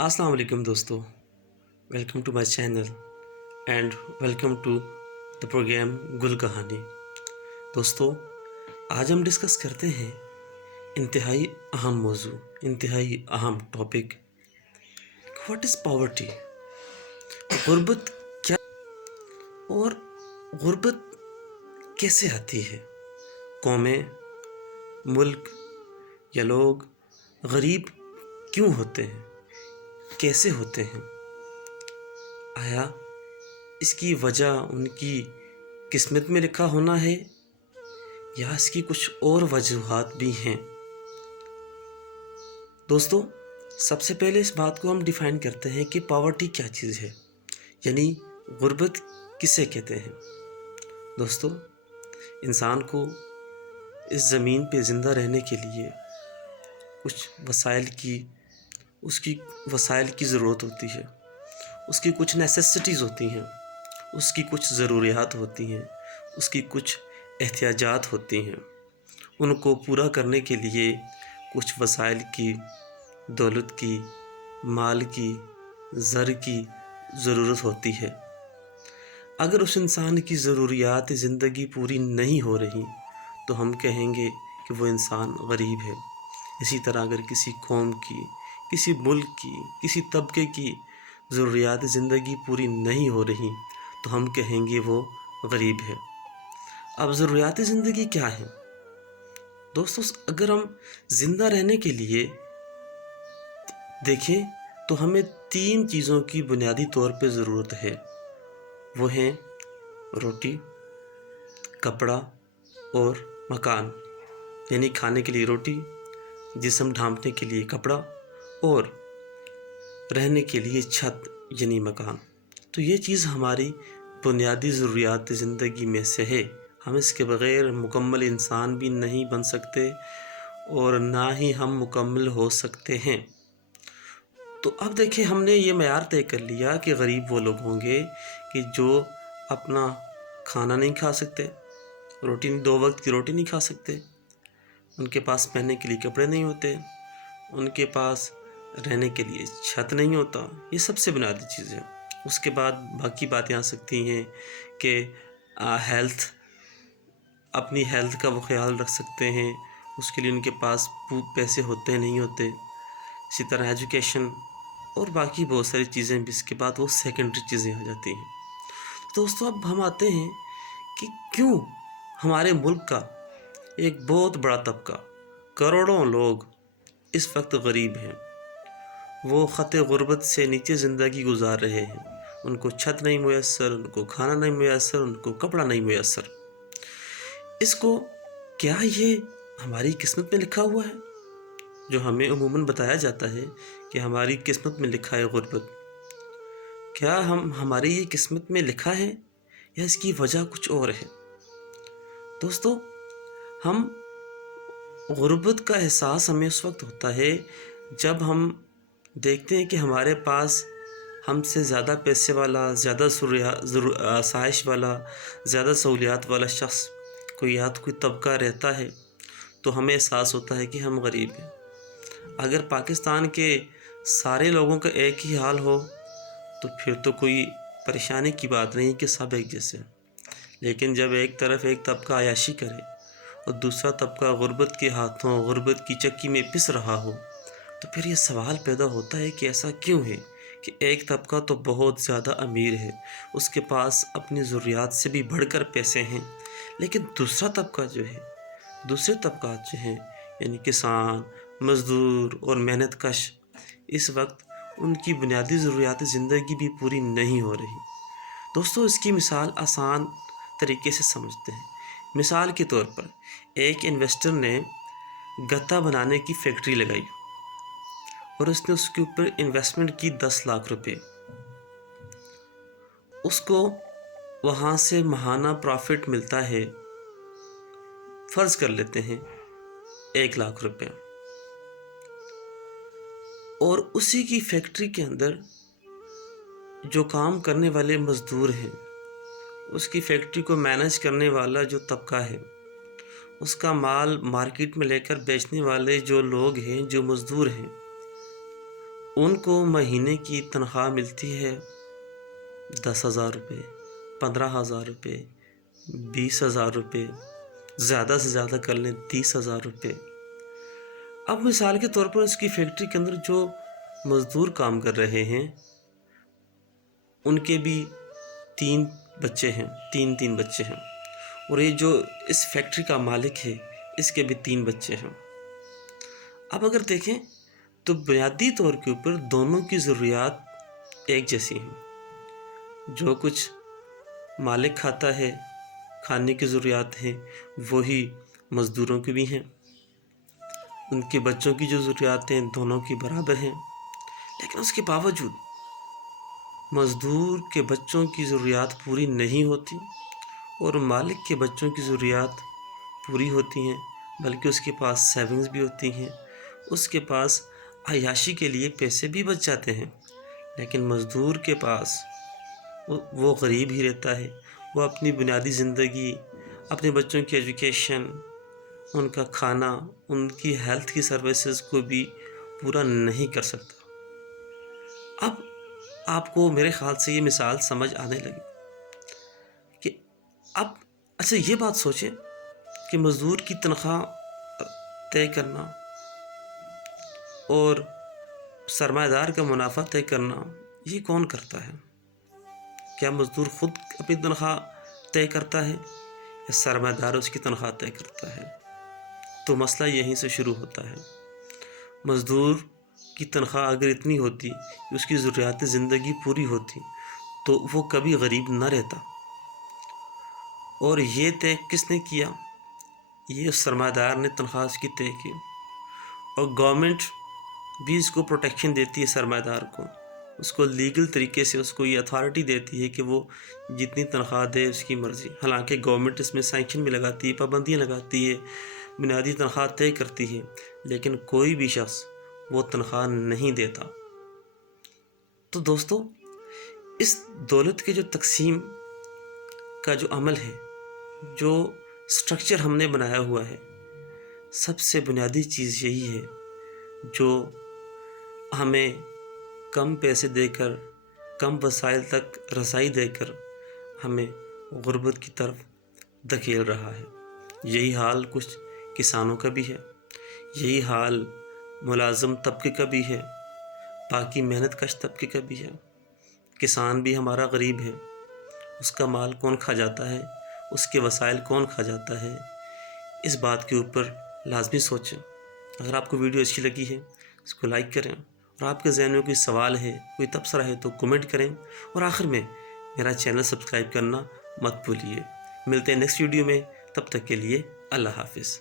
अस्सलाम वालेकुम दोस्तों, welcome to my channel and welcome to the program Gul Kahani. दोस्तों, आज हम डिस्कस करते हैं इंतहाई अहम मौजू, इंतहाई अहम टॉपिक, व्हाट इज़ पॉवर्टी। गुर्बत क्या और गुर्बत कैसे आती है। कौमें, मुल्क या लोग गरीब क्यों होते हैं, कैसे होते हैं। आया इसकी वजह उनकी किस्मत में लिखा होना है या इसकी कुछ और वजूहात भी हैं। दोस्तों, सबसे पहले इस बात को हम डिफ़ाइन करते हैं कि पॉवर्टी क्या चीज़ है, यानी गुर्बत किसे कहते हैं। दोस्तों, इंसान को इस ज़मीन पे ज़िंदा रहने के लिए कुछ उसकी वसाइल की ज़रूरत होती है, उसकी कुछ नेसेसिटीज़ होती हैं, उसकी कुछ ज़रूरियात होती हैं, उसकी कुछ एहतियाजात होती हैं। उनको पूरा करने के लिए कुछ वसाइल की, दौलत की, माल की, ज़र की ज़रूरत होती है। अगर उस इंसान की ज़रूरियात ज़िंदगी पूरी नहीं हो रही तो हम कहेंगे कि वो इंसान गरीब है। इसी तरह अगर किसी कौम की, किसी मुल्क की, किसी तबके की ज़रूरियात ज़िंदगी पूरी नहीं हो रही तो हम कहेंगे वो गरीब है। अब ज़रूरियात ज़िंदगी क्या हैं? दोस्तों, अगर हम ज़िंदा रहने के लिए देखें तो हमें 3 चीज़ों की बुनियादी तौर पे ज़रूरत है। वो हैं रोटी, कपड़ा और मकान। यानी खाने के लिए रोटी, जिस्म ढांपने के लिए कपड़ा और रहने के लिए छत यानी मकान। तो ये चीज़ हमारी बुनियादी ज़रूरियात ज़िंदगी में से है। हम इसके बग़ैर मुकम्मल इंसान भी नहीं बन सकते और ना ही हम मुकम्मल हो सकते हैं। तो अब देखिए, हमने ये मयार तय कर लिया कि गरीब वो लोग होंगे कि जो अपना खाना नहीं खा सकते, रोटी 2 वक्त की रोटी नहीं खा सकते, उनके पास पहनने के लिए कपड़े नहीं होते, उनके पास रहने के लिए छत नहीं होता। ये सबसे बुनियादी चीज़ है। उसके बाद बाकी बातें आ सकती हैं कि अपनी हेल्थ का वो ख्याल रख सकते हैं, उसके लिए उनके पास पैसे होते नहीं होते। इसी तरह एजुकेशन और बाकी बहुत सारी चीज़ें भी इसके बाद वो सेकेंडरी चीज़ें हो जाती हैं। दोस्तों, अब हम आते हैं कि क्यों हमारे मुल्क का एक बहुत बड़ा तबका, करोड़ों लोग इस वक्त गरीब हैं। वो ख़त गुर्बत से नीचे ज़िंदगी गुजार रहे हैं। उनको छत नहीं मुयस्सर, उनको खाना नहीं मुयस्सर, उनको कपड़ा नहीं मुयस्सर। इसको क्या ये हमारी किस्मत में लिखा हुआ है? जो हमें अमूमन बताया जाता है कि हमारी किस्मत में लिखा है गुर्बत। क्या हमारी ये किस्मत में लिखा है या इसकी वजह कुछ और है? दोस्तों, हम गुर्बत का एहसास हमें उस वक्त होता है जब हम देखते हैं कि हमारे पास हमसे ज़्यादा पैसे वाला, ज़्यादा आसाइश वाला, ज़्यादा सहूलियात वाला शख्स कोई तबका रहता है तो हमें एहसास होता है कि हम गरीब हैं। अगर पाकिस्तान के सारे लोगों का एक ही हाल हो तो फिर तो कोई परेशानी की बात नहीं कि सब एक जैसे हैं। लेकिन जब एक तरफ एक तबका अयाशी करे और दूसरा तबका गुर्बत के हाथों, गुर्बत की चक्की में पिस रहा हो, तो फिर ये सवाल पैदा होता है कि ऐसा क्यों है कि एक तबका तो बहुत ज़्यादा अमीर है, उसके पास अपनी ज़रूरियात से भी बढ़कर पैसे हैं, लेकिन दूसरे तबका जो हैं यानी किसान, मज़दूर और मेहनत कश, इस वक्त उनकी बुनियादी ज़रूरियात ज़िंदगी भी पूरी नहीं हो रही। दोस्तों, इसकी मिसाल आसान तरीके से समझते हैं। मिसाल के तौर पर एक इन्वेस्टर ने गत्ता बनाने की फैक्ट्री लगाई और उसने उसके ऊपर इन्वेस्टमेंट की 10 लाख रुपए। उसको वहाँ से माहाना प्रॉफिट मिलता है, फ़र्ज़ कर लेते हैं 1 लाख रुपए। और उसी की फैक्ट्री के अंदर जो काम करने वाले मज़दूर हैं, उसकी फैक्ट्री को मैनेज करने वाला जो तबका है, उसका माल मार्केट में लेकर बेचने वाले जो लोग हैं, जो मज़दूर हैं, ان کو مہینے کی تنخواہ ملتی ہے 10,000 روپے، 15,000 روپے، 20,000 روپے، زیادہ سے زیادہ کر لیں 30,000 روپے۔ اب مثال کے طور پر اس کی فیکٹری کے اندر جو مزدور کام کر رہے ہیں ان کے بھی 3 بچے ہیں، تین بچے ہیں، اور یہ جو اس فیکٹری کا مالک ہے اس کے بھی 3 بچے ہیں۔ اب اگر دیکھیں تو بنیادی طور کے اوپر دونوں کی ضروریات ایک جیسی ہیں۔ جو کچھ مالک کھاتا ہے، کھانے کی ضروریات ہیں، وہی مزدوروں کی بھی ہیں۔ ان کے بچوں کی جو ضروریات ہیں دونوں کی برابر ہیں، لیکن اس کے باوجود مزدور کے بچوں کی ضروریات پوری نہیں ہوتی اور مالک کے بچوں کی ضروریات پوری ہوتی ہیں، بلکہ اس کے پاس سیونگز بھی ہوتی ہیں، اس کے پاس عیاشی کے لیے پیسے بھی بچ جاتے ہیں۔ لیکن مزدور کے پاس وہ غریب ہی رہتا ہے، وہ اپنی بنیادی زندگی، اپنے بچوں کی ایجوکیشن، ان کا کھانا، ان کی ہیلتھ کی سروسز کو بھی پورا نہیں کر سکتا۔ اب آپ کو میرے خیال سے یہ مثال سمجھ آنے لگی کہ اب اچھا یہ بات سوچیں کہ مزدور کی تنخواہ طے کرنا اور سرمایہ دار کا منافع طے کرنا یہ کون کرتا ہے؟ کیا مزدور خود اپنی تنخواہ طے کرتا ہے یا سرمایہ دار اس کی تنخواہ طے کرتا ہے؟ تو مسئلہ یہیں سے شروع ہوتا ہے۔ مزدور کی تنخواہ اگر اتنی ہوتی کہ اس کی ضروریات زندگی پوری ہوتی تو وہ کبھی غریب نہ رہتا۔ اور یہ طے کس نے کیا؟ یہ سرمایہ دار نے تنخواہ اس کی طے کی، اور گورنمنٹ بھی اس کو پروٹیکشن دیتی ہے سرمایہ دار کو، اس کو لیگل طریقے سے اس کو یہ اتھارٹی دیتی ہے کہ وہ جتنی تنخواہ دے اس کی مرضی۔ حالانکہ گورنمنٹ اس میں سینکشن بھی لگاتی ہے، پابندیاں لگاتی ہے، بنیادی تنخواہ طے کرتی ہے، لیکن کوئی بھی شخص وہ تنخواہ نہیں دیتا۔ تو دوستو، اس دولت کے جو تقسیم کا جو عمل ہے، جو سٹرکچر ہم نے بنایا ہوا ہے، سب سے بنیادی چیز یہی ہے جو ہمیں کم پیسے دے کر، کم وسائل تک رسائی دے کر ہمیں غربت کی طرف دھکیل رہا ہے۔ یہی حال کچھ کسانوں کا بھی ہے، یہی حال ملازم طبقے کا بھی ہے، باقی محنت کش طبقے کا بھی ہے۔ کسان بھی ہمارا غریب ہے، اس کا مال کون کھا جاتا ہے، اس کے وسائل کون کھا جاتا ہے، اس بات کے اوپر لازمی سوچیں۔ اگر آپ کو ویڈیو اچھی لگی ہے اس کو لائک کریں، اور آپ کے ذہن میں کوئی سوال ہے، کوئی تبصرہ ہے تو کمنٹ کریں، اور آخر میں میرا چینل سبسکرائب کرنا مت بھولیے۔ ملتے ہیں نیکسٹ ویڈیو میں، تب تک کے لیے اللہ حافظ۔